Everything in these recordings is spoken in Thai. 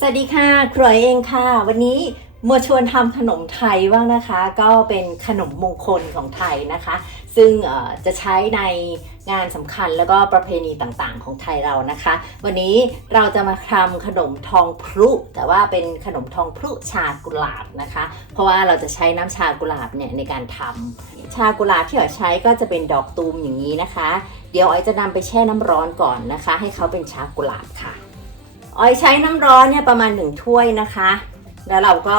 สวัสดีค่ะครัวเองค่ะ วันนี้มาชวนทำขนมไทยบ้างนะคะ ก็เป็นขนมมงคลของไทยนะคะ ซึ่งจะใช้ในงานสำคัญแล้วก็ประเพณีต่างๆ ของไทยเรานะคะ วันนี้เราจะมาทำขนมทองพลุ แต่ว่าเป็นขนมทองพลุชากุหลาบนะคะ เพราะว่าเราจะใช้น้ำชากุหลาบเนี่ยในการทำชากุหลาบที่เราใช้ก็จะเป็นดอกตูมอย่างนี้นะคะ เดี๋ยวอ้อยจะนำไปแช่น้ำร้อนก่อนนะคะ ให้เขาเป็นชากุหลาบค่ะ ออยใช้น้ำร้อนเนี่ยประมาณ 1 ถ้วยนะคะ แล้วเราก็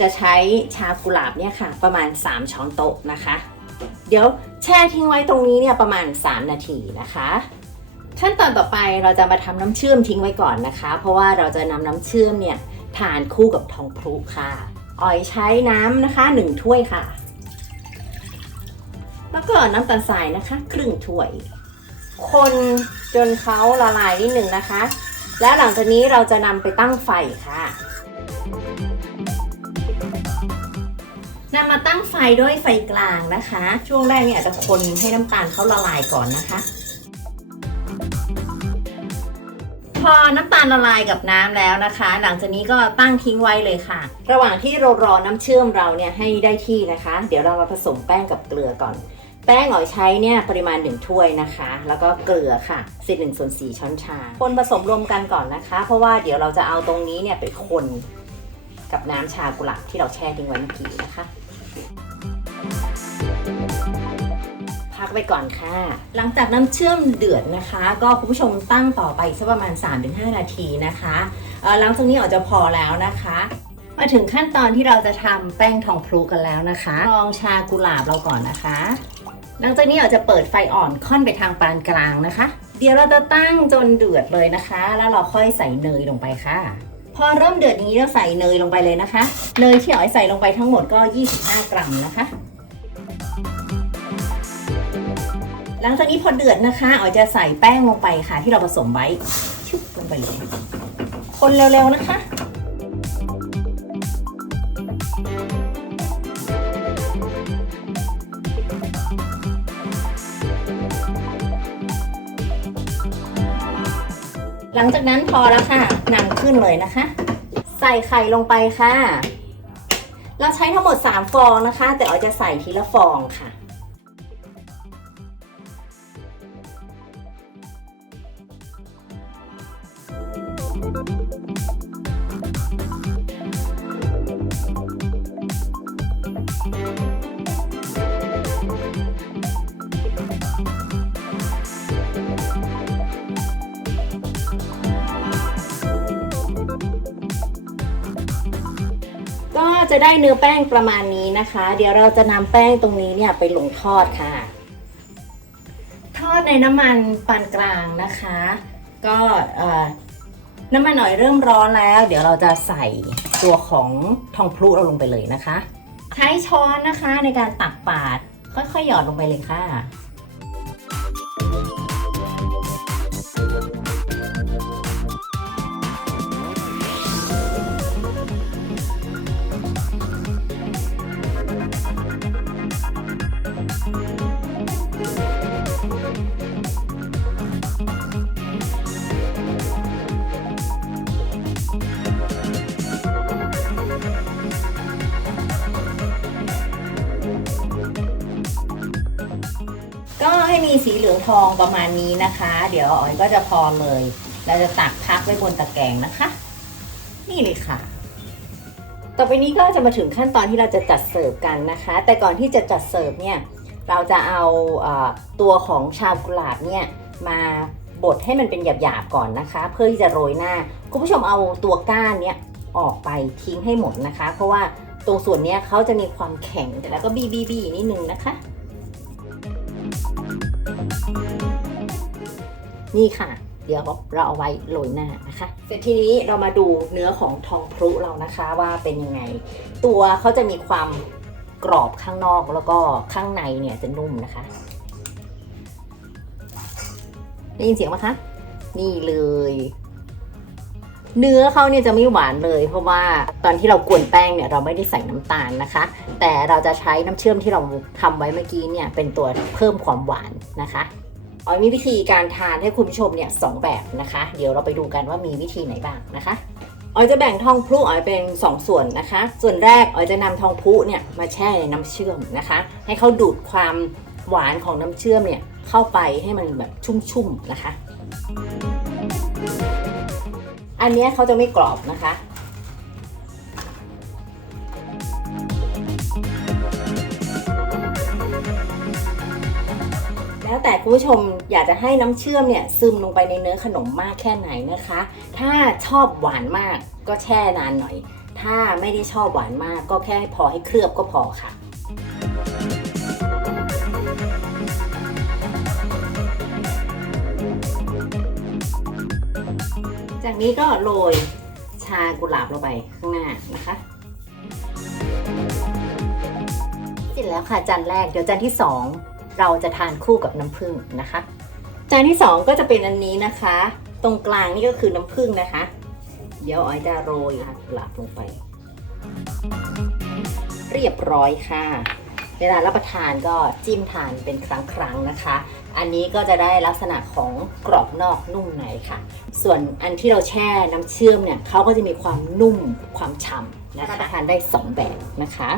จะใช้ชากุหลาบเนี่ยค่ะ ประมาณ 3 ช้อนโต๊ะนะคะ เดี๋ยวแช่ทิ้งไว้ตรงนี้เนี่ยประมาณ 3 นาทีนะคะ ขั้นตอนต่อไปเราจะมาทำน้ำเชื่อมทิ้งไว้ก่อนนะคะ เพราะว่าเราจะนำน้ำเชื่อมเนี่ยทานคู่กับทองพลุค่ะออยใช้น้ำนะคะ 1 ถ้วยค่ะ แล้วก็น้ำตาลทรายนะคะ ครึ่งถ้วย คนจนเขาละลายนิดหนึ่งนะคะ และหลังจากนี้เราจะนำไปตั้งไฟค่ะนำมาตั้งไฟด้วยไฟกลางนะคะ ช่วงแรกเนี่ยอาจจะคนให้น้ำตาลเขาละลายก่อนนะคะ พอน้ำตาลละลายกับน้ำแล้วนะคะ หลังจากนี้ก็ตั้งทิ้งไว้เลยค่ะ ระหว่างที่เรารอน้ำเชื่อมเราเนี่ยให้ได้ที่นะคะ เดี๋ยวเรามาผสมแป้งกับเกลือก่อน แป้งอ๋อยใช้เนี่ยปริมาณ 1 ถ้วยนะคะ แล้วก็เกลือค่ะสิบหนึ่งส่วนสี่ช้อนชา คนผสมรวมกันก่อนนะคะ เพราะว่าเดี๋ยวเราจะเอาตรงนี้เนี่ยไปคนกับน้ำชากุหลาบที่เราแช่ทิ้งไว้เมื่อกี้นะคะ พักไปก่อนค่ะ หลังจากน้ำเชื่อมเดือดนะคะ ก็คุณผู้ชมตั้งต่อไปสักประมาณ 3-5 นาทีนะคะหลังจากนี้อาจจะพอแล้วนะคะมาถึงขั้นตอนที่เราจะทำแป้งทองพลูกันแล้วนะคะ ลองชากุหลาบเราก่อนนะคะ หลังจากนี้เราจะเปิดไฟอ่อนค่อนไปทางปานกลางนะคะ เดี๋ยวเราจะตั้งจนเดือดเลยนะคะ แล้วเราค่อยใส่เนยลงไปค่ะ พอเริ่มเดือดอย่างนี้เราใส่เนยลงไปเลยนะคะ เนยที่อ๋อยใส่ลงไปทั้งหมดก็ 25 กรัมนะคะ หลังจากนี้พอเดือดนะคะอ๋อยจะใส่แป้งลงไปค่ะ ที่เราผสมไว้ชุบลงไปเลย คนเร็วๆนะคะ หลังจากนั้นพอแล้วค่ะนำขึ้นเลยนะคะ ใส่ไข่ลงไปค่ะ เราใช้ทั้งหมด 3 ฟองนะคะ แต่อ๋อยจะใส่ทีละฟองค่ะ จะได้เนื้อแป้งประมาณนี้นะคะ เดี๋ยวเราจะนำแป้งตรงนี้เนี่ยไปลงทอดค่ะ ทอดในน้ำมันปานกลางนะคะ ก็น้ำมันหน่อยเริ่มร้อนแล้ว เดี๋ยวเราจะใส่ตัวของทองพลุเราลงไปเลยนะคะ ใช้ช้อนนะคะในการตักปาดค่อยๆหยอดลงไปเลยค่ะ ก็ให้มีสีเหลืองทองประมาณนี้นะคะ เดี๋ยวอ๋อยก็จะพอเลย เราจะตักพักไว้บนตะแกรงนะคะ นี่เลยค่ะ ต่อไปนี้ก็จะมาถึงขั้นตอนที่เราจะจัดเสิร์ฟกันนะคะ แต่ก่อนที่จะจัดเสิร์ฟเนี่ยเราจะเอาตัวของชาวกุหลาบเนี่ยมาบดให้มันเป็นหยาบๆก่อนนะคะ เพื่อที่จะโรยหน้าคุณผู้ชมเอาตัวก้านเนี่ยออกไปทิ้งให้หมดนะคะ เพราะว่าตรงส่วนนี้เขาจะมีความแข็งแล้วก็บีบีบีนิดนึงนะคะ นี่ค่ะ เดี๋ยวเราเอาไว้โรยหน้านะคะเสร็จทีนี้เรามาดูเนื้อของทองพลุเรานะคะว่าเป็นยังไง ตัวเขาจะมีความกรอบข้างนอกแล้วก็ข้างในเนี่ยจะนุ่มนะคะได้ยินเสียงไหมคะ นี่เลย เนื้อเขาเนี่ยจะไม่หวานเลย เพราะว่าตอนที่เรากวนแป้งเนี่ยเราไม่ได้ใส่น้ำตาลนะคะ แต่เราจะใช้น้ำเชื่อมที่เราทำไว้เมื่อกี้เนี่ยเป็นตัวเพิ่มความหวานนะคะ อ๋อยมีวิธีการทานให้คุณผู้ชมเนี่ยสองแบบนะคะ เดี๋ยวเราไปดูกันว่ามีวิธีไหนบ้างนะคะอ๋อยจะแบ่งทองพลุอ๋อยเป็น 2 ส่วนนะคะ ส่วนแรกอ๋อยจะนำทองพลุเนี่ยมาแช่ในน้ำเชื่อมนะคะ ให้เขาดูดความหวานของน้ำเชื่อมเนี่ยเข้าไปให้มันแบบชุ่มๆนะคะ อันนี้เขาจะไม่กรอบนะคะ แล้วแต่คุณผู้ชมอยากจะให้น้ำเชื่อมเนี่ยซึมลงไปในเนื้อขนมมากแค่ไหนนะคะ ถ้าชอบหวานมากก็แช่นานหน่อย ถ้าไม่ได้ชอบหวานมากก็แค่พอให้เคลือบก็พอค่ะจากนี้ก็โรยชากุหลาบลงไปข้างหน้านะคะ เสร็จแล้วค่ะจานแรกเดี๋ยวจานที่สอง เราจะทานคู่กับน้ำผึ้งนะคะ จานที่สองก็จะเป็นอันนี้นะคะ ตรงกลางนี่ก็คือน้ำผึ้งนะคะ เดี๋ยวออยจะโรยชากุหลาบลงไป เรียบร้อยค่ะ เวลารับประทานก็จิ้มทานเป็นครั้งๆนะคะ อันนี้ก็จะได้ลักษณะของกรอบนอกนุ่มในค่ะ ส่วนอันที่เราแช่น้ำเชื่อมเนี่ยเขาก็จะมีความนุ่มความฉ่ำนะคะทานได้สองแบบนะคะ